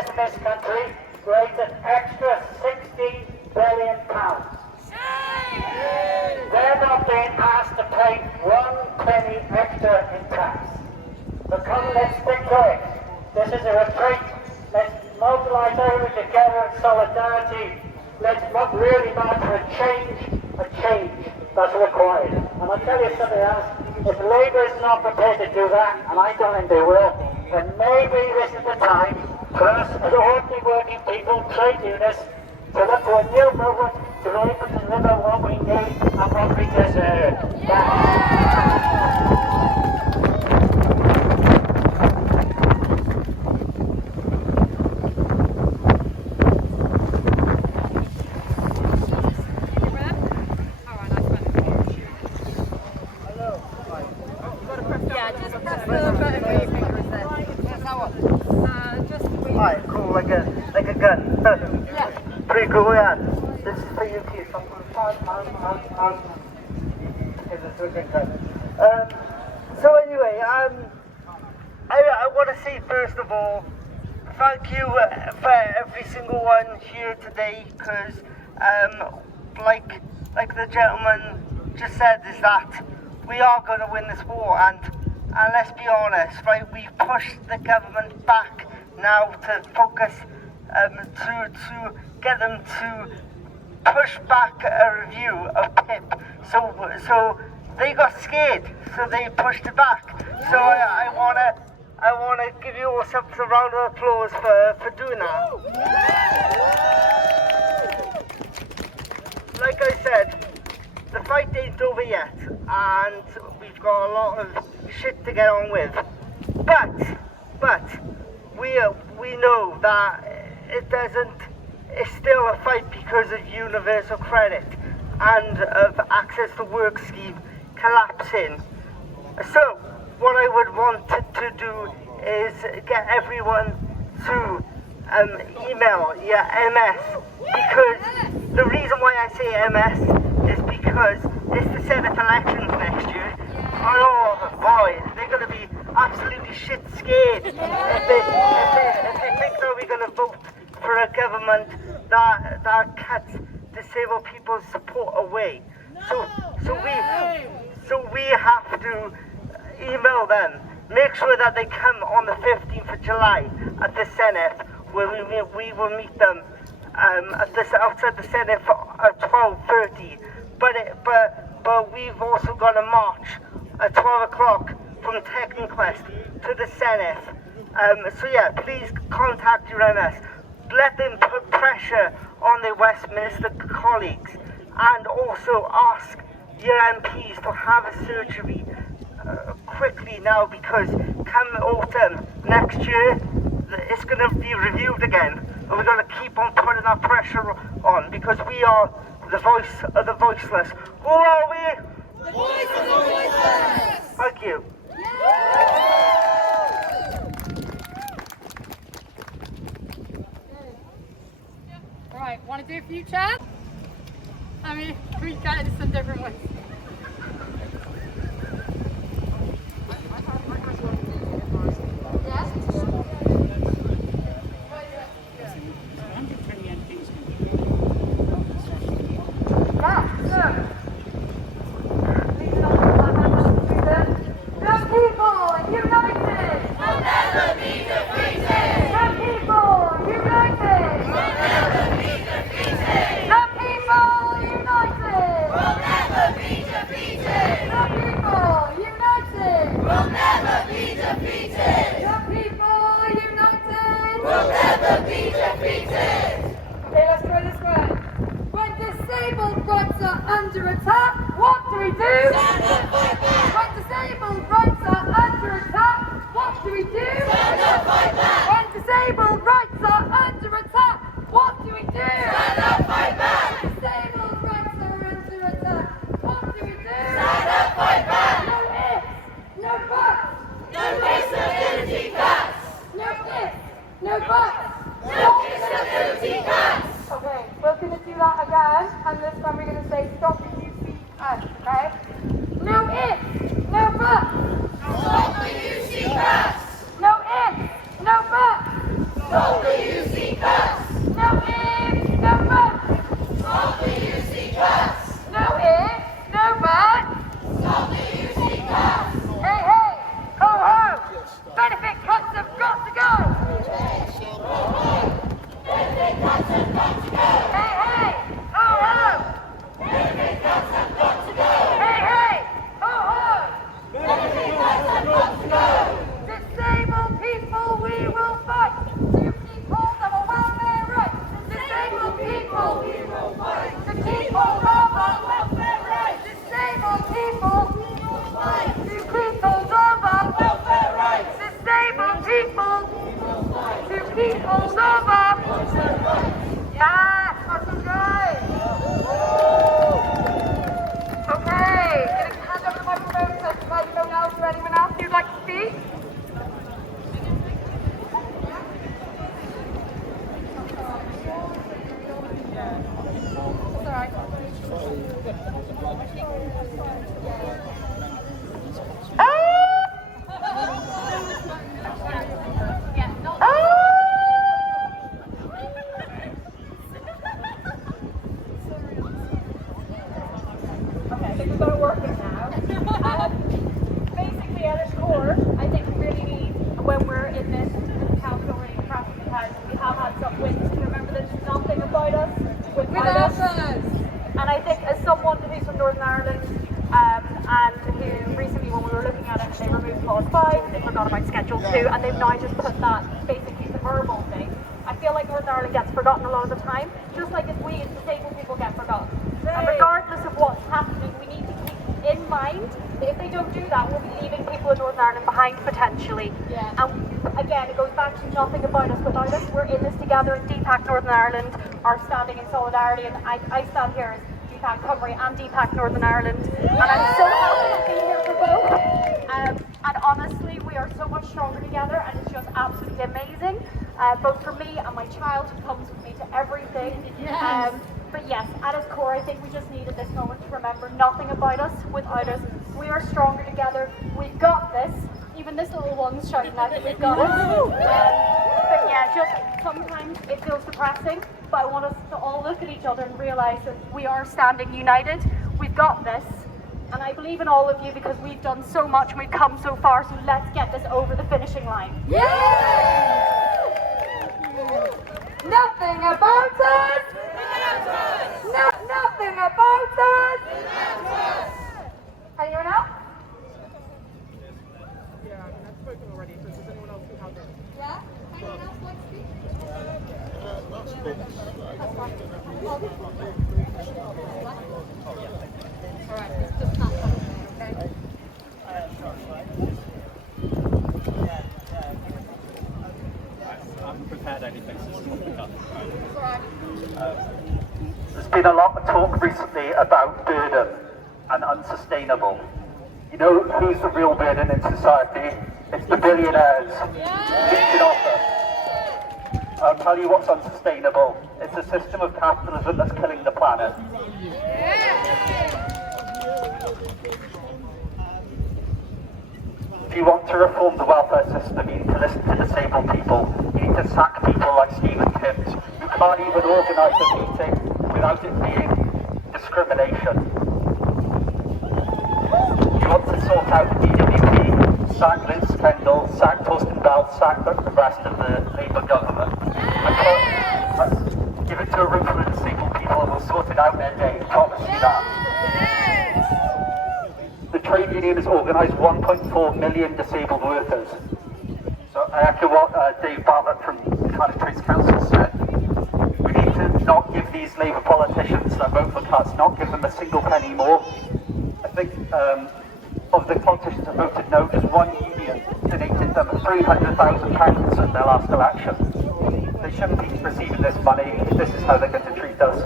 Labour's in this country raised an extra £60 billion. They're not being asked to pay 1 penny extra in tax. But come, let's stick to it. This is a retreat. Let's mobilise everyone together in solidarity. Let's really march for a change that's required. And I'll tell you something else. If Labour is not prepared to do that, and I don't think they will, then maybe this is the time for us as ordinary working people, trade unionists, to look for a new movement to be able to deliver what we need and what we deserve. Alright, cool, like a gun. Yeah. Pretty cool, yeah. This is for you kids. So anyway, I want to say first of all, thank you for every single one here today, because like the gentleman just said, is that we are going to win this war, and let's be honest, right? We've pushed the government back now to focus to get them to push back a review of PIP. So they got scared, so they pushed it back. So I wanna give you all some round of applause for doing that. Like I said, the fight ain't over yet, and we've got a lot of shit to get on with. But we know that it's still a fight because of universal credit and of access to work scheme collapsing. So what I would want to do is get everyone to email your MS, because the reason why I say MS is because it's the Senate elections next year. Oh boy, they're going to be absolutely shit scared if they think that we're going to vote for a government that cuts disabled people's support away. So we have to email them. Make sure that they come on the 15th of July at the Senate, where we will meet them outside the Senate at 12:30. But we've also got a march at 12 o'clock from Techniquest to the Senate. So yeah, please contact your MS. Let them put pressure on their Westminster colleagues, and also ask your MPs to have a surgery quickly now, because come autumn next year it's going to be reviewed again, and we're going to keep on putting that pressure on, because we are the voice of the voiceless. Who are we? The voice of the voiceless! Thank you. Right, want to do a few chats? I mean, we got it some different ways. Clause 5, they forgot about Schedule 2, and they've now just put that, basically the verbal thing. I feel like Northern Ireland gets forgotten a lot of the time, just like as we as disabled people get forgotten. And regardless of what's happening, we need to keep in mind that if they don't do that, we'll be leaving people in Northern Ireland behind potentially. Yeah. And again, it goes back to nothing about us without us. We're in this together, and DPAC Northern Ireland are standing in solidarity, and I stand here as DPAC Cymru and DPAC Northern Ireland, and I'm so happy to be here for both. And honestly, we are so much stronger together, and it's just absolutely amazing. Both for me and my child who comes with me to everything. Yes. But yes, at its core, I think we just needed this moment to remember nothing about us without us. We are stronger together. We've got this. Even this little one's shouting out that we've got it. But yeah, just sometimes it feels depressing, but I want us to all look at each other and realise that we are standing united. We've got this. And I believe in all of you because we've done so much and we've come so far, so let's get this over the finishing line. Nothing about us! Nothing about us! Anyone else? Yeah, I've spoken already, but does anyone else who hasn't? Yeah? Anyone else like to speak? Alright, let's just pass on there, okay? I haven't prepared anything, so it's not cut. There's been a lot of talk recently about burden and unsustainable. You know who's the real burden in society? It's the billionaires. Reaching offer. I'll tell you what's unsustainable. It's a system of capitalism that's killing the planet. If you want to reform the welfare system, you need to listen to disabled people. You need to sack people like Stephen Timms, who can't even organise a meeting without it being discrimination. If you want to sort out the DWP, sack Liz Kendall, sack Torsten Bell, sack the rest of the Labour government. Give it to a room full of disabled people and we'll sort it out in a day. I promise you that. The trade union has organised 1.4 million disabled workers. So I echo what Dave Bartlett from the Cardiff Trades Council said. We need to not give these Labour politicians that vote for cuts, not give them a single penny more. I think of the politicians that voted no, just one union donated them £300,000 in their last election. They shouldn't be receiving this money if this is how they're going to treat us.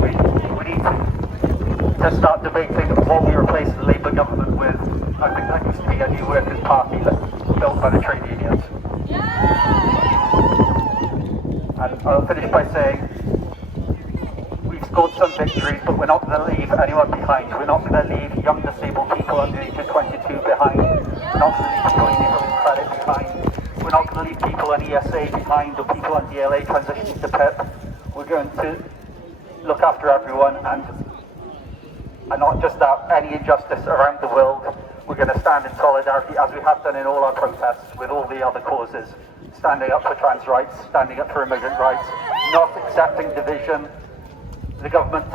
We need to start debating what we replace the Labour government with. I think that used to be a new workers' party that's built by the trade unions. And I'll finish by saying we've scored some victories, but we're not going to leave anyone behind. We're not going to leave young disabled people under the age of 22 behind. We're not going to leave people in need of credit behind. We're not going to leave people on ESA behind or people on DLA transitioning to PIP. We're going to look after everyone, and not just that, any injustice around the world, we're going to stand in solidarity as we have done in all our protests with all the other causes, standing up for trans rights, standing up for immigrant rights, not accepting division. The government,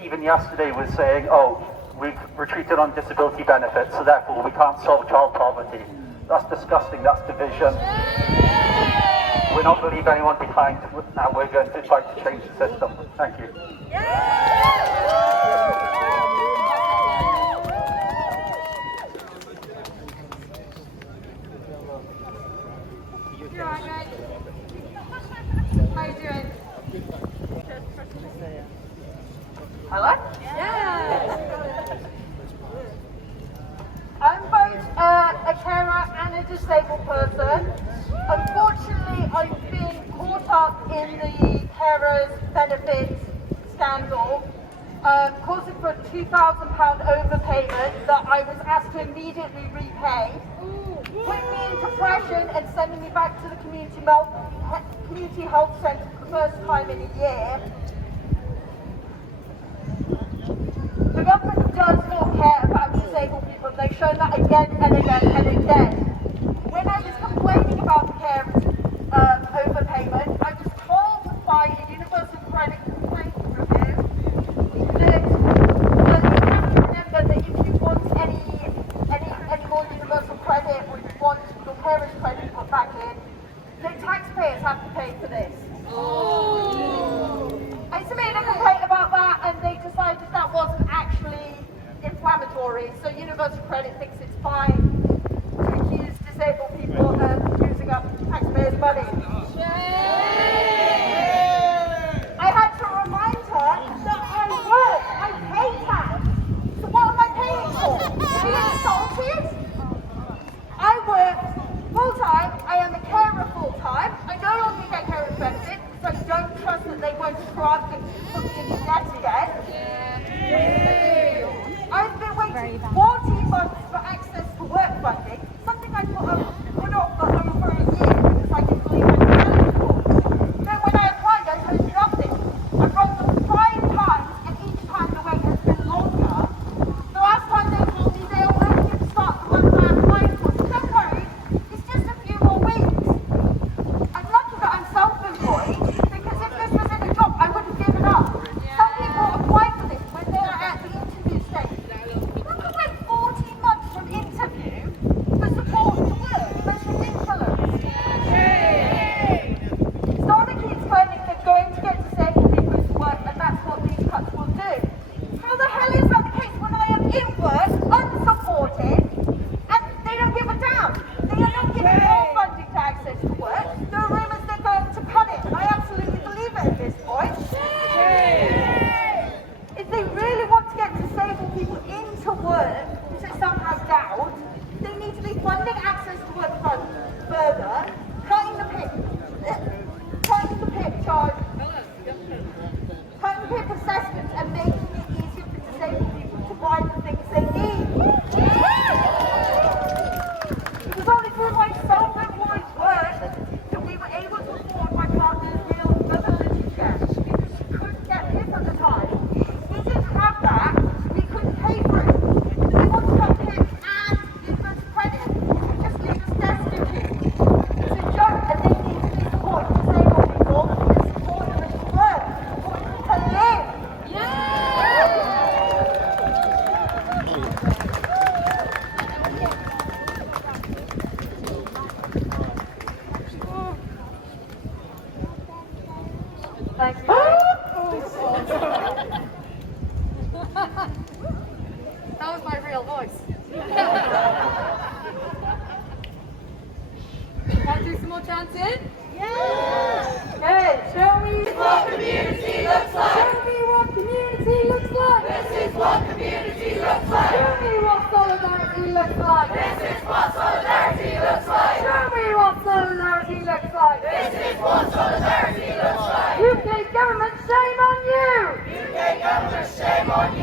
even yesterday, was saying, oh, we've retreated on disability benefits, so therefore we can't solve child poverty. That's disgusting, that's division. We're not going to leave anyone behind. Now we're going to try to change the system. Thank you. You're alright, mate. How you doing? Hello? Yeah. I'm both a carer and a disabled person. Unfortunately, I've been caught up in the carers benefits scandal, causing for a £2,000 overpayment that I was asked to immediately repay, putting me into depression and sending me back to the community health centre for the first time in a year. The government does not care about disabled people. They've shown that again and again and again. When I was complaining about the carers overpayment, I was told by a universal credit complaint review that you have to remember that if you want any Universal Credit thinks it's fine to accuse disabled people of using up taxpayers' money. I had to remind her that I work, I pay tax. So what am I paying for? To be insulted? I work full-time, I am a carer full-time. I no longer get carer's benefit because I don't trust that they won't grant me put me into debt again. I've been waiting 14 months for access to work funding, something I put off for over a year because I didn't believe I could manage for. Then when I applied, I heard nothing. I've run them 5 times, and each time the wait has been longer. The last time they told me they are ready to start the month I applied for. So don't worry, it's just a few more weeks. I'm lucky that I'm self-employed, because if this was in a job, I would have given up. Some people apply for this when they are at the interview stage. Who could wait 14 months from interview for support to work? That's ridiculous. Starmer keeps claiming they're going to get disabled people to work, and that's what these cuts will do. How the hell is that the case when I am in work, unsupported, and they don't give a damn? They are not giving more funding to access to work. There are rumours they're going to cut it. I absolutely believe it at this point. If they really want to get disabled people into work, which I somehow doubt, they need to be funding access to work further, cutting the PIP charge, cutting the PIP assessments, and making it easier for disabled people to buy the things they need. It was only through my self-employed work that we were able to afford my partner's real mobility check, because she couldn't get PIP at the time. We didn't have that, we couldn't pay for it. They want to cut PIP and universal credit, and just leave us destitute. It's a joke, and they need to be supporting disabled people and supporting them to work, supporting them to live. Thank you. That was my real voice. Want to do some more chanting? Okay, show me what community looks like. Show me what community looks like. This is what community looks like. Show me what solidarity looks like. This is what solidarity looks like. Show me what solidarity looks like. This is what solidarity looks like. UK government, shame on you. UK government, shame on you.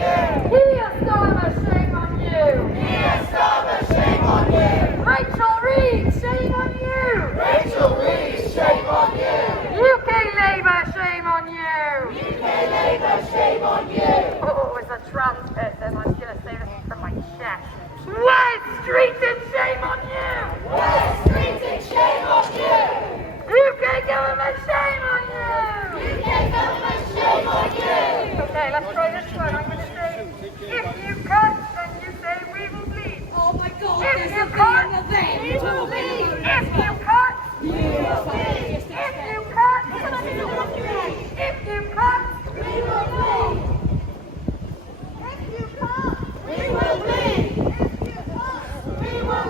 Keir Starmer, shame on you. Keir Starmer, shame on you. Rachel Reid, shame on you. Rachel Reid, shame on you. UK Labour, shame on you. UK Labour, shame on you. Oh, as a trans person, I'm going to say this from my chest. West Streeting, shame on you. West Streeting, shame on you. UK government, shame on you. UK government, shame on you. Okay, let's try this one. I'm going to say, if you cut, then you say we will bleed. Oh my God, if you cut, we will bleed. If you cut, you will bleed. If you cut, if you cut, we will bleed. If you cut, we will bleed. If you cut, we will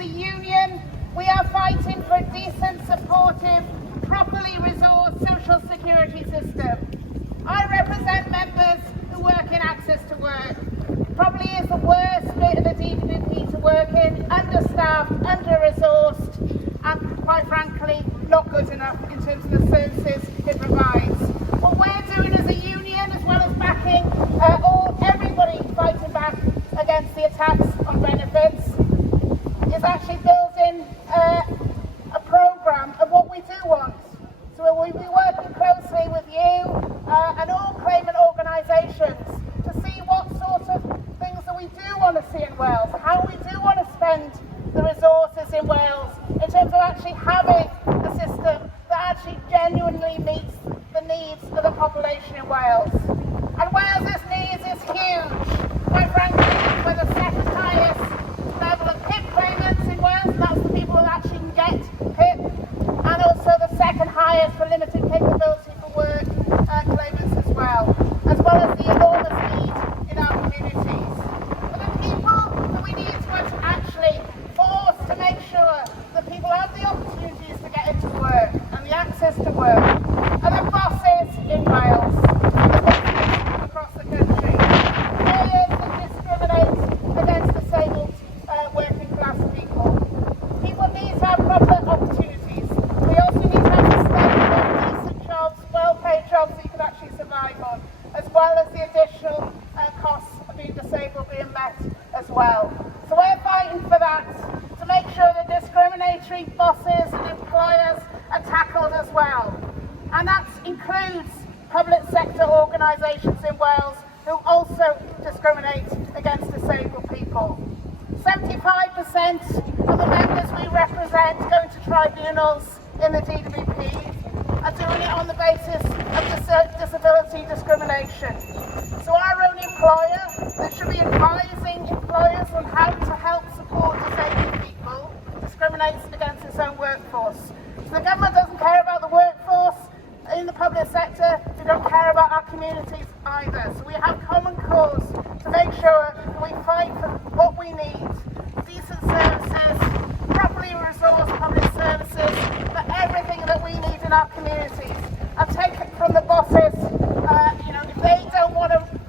a union, we are fighting for a decent, supportive, properly resourced social security system. I represent members who work in access to work. Probably is the worst bit of the DWP to work in, understaffed, under-resourced, and quite frankly, not good enough in terms of the services it provides. What we're doing as a union, as well as backing everybody fighting back against the attacks on benefits, is actually building a programme of what we do want. So we'll be working closely with you and all claimant organisations to see what sort of things that we do want to see in Wales, how we do want to spend the resources in Wales in terms of actually having a system that actually genuinely meets the needs of the population in Wales. And Wales's needs is huge. Quite frankly, we're the second highest level of PIP claimants in Wales. That's the people that actually can get PIP, and also the second highest for limited capability for work claimants as well as the enormous need in our communities. But the people that we need to actually force to make sure that people have the opportunities to get into work and the access to work are the bosses in Wales, the bosses across the country, players that discriminate against disabled working class people. People need to have proper opportunities. We also need to have sustainable, decent jobs, well-paid jobs that you can actually survive on, as well as the additional costs of being disabled being met as well. So we're fighting for that, to make sure that discriminatory bosses and employers are tackled as well. And that includes public sector organisations in Wales who also discriminate against disabled people. 75% of the members we represent going to tribunals in the DWP are doing it on the basis of disability discrimination. So our own employer, that should be advising employers on how to help support disabled people, discriminates against its own workforce. So the government doesn't care about the workforce in the public sector, they don't care about our communities either. So we have common cause to make sure that we fight for what we need: decent services, properly resourced public services, for everything that we need in our communities. I take it from the bosses, if they don't want to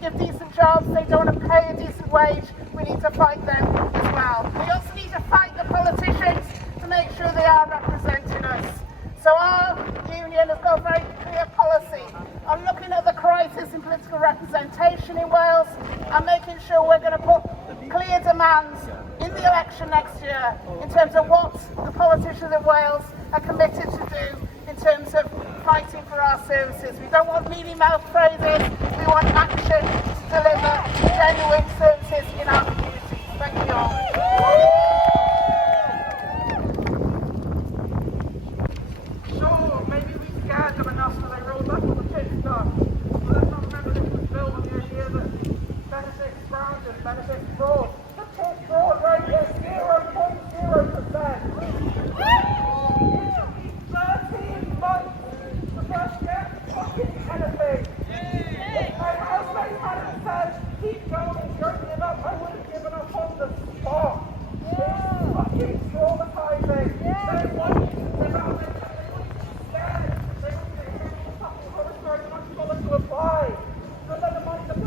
give decent jobs, they don't want to pay a decent wage, we need to fight them as well. We also need to fight the politicians to make sure they are representing us. So our union has got a very clear policy on looking at the crisis in political representation in Wales and making sure we're going to put clear demands in the election next year in terms of what the politicians in Wales are committed to do in terms of fighting for our services. We don't want mealy-mouthed phrases, we want action to deliver genuine services in our communities. Thank you all. Sure, maybe we scared them enough so they rolled up on the pit stop. But let's not remember this was built on the idea that benefits fraud and benefits fraud. The pit fraud rate is 0.0%. It took me 13 months to first get fucking anything. If my housemate hadn't said, keep going, you're giving up, I would have given up on the spot. It's fucking traumatizing. They want you to live out it. To apply. So then the money that was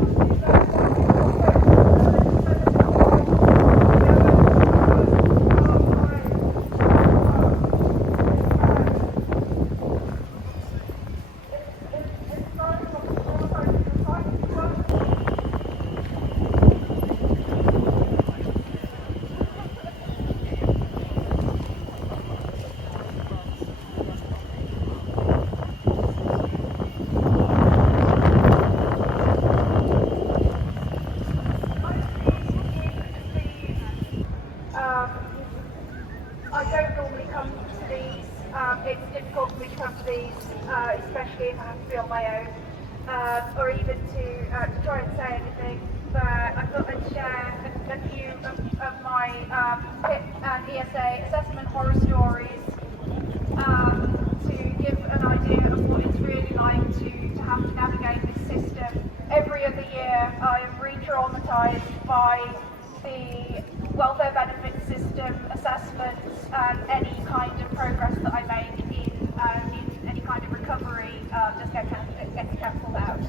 I don't normally come to these. It's difficult for me to come to these, especially if I have to be on my own, or even to try and say anything. But I thought I'd share a few of my PIP and ESA assessment horror stories to give an idea of what it's really like to have to navigate this system. Every other year I am re-traumatised by the welfare benefits system system assessments and any kind of progress that I make in any kind of recovery just gets cancelled out.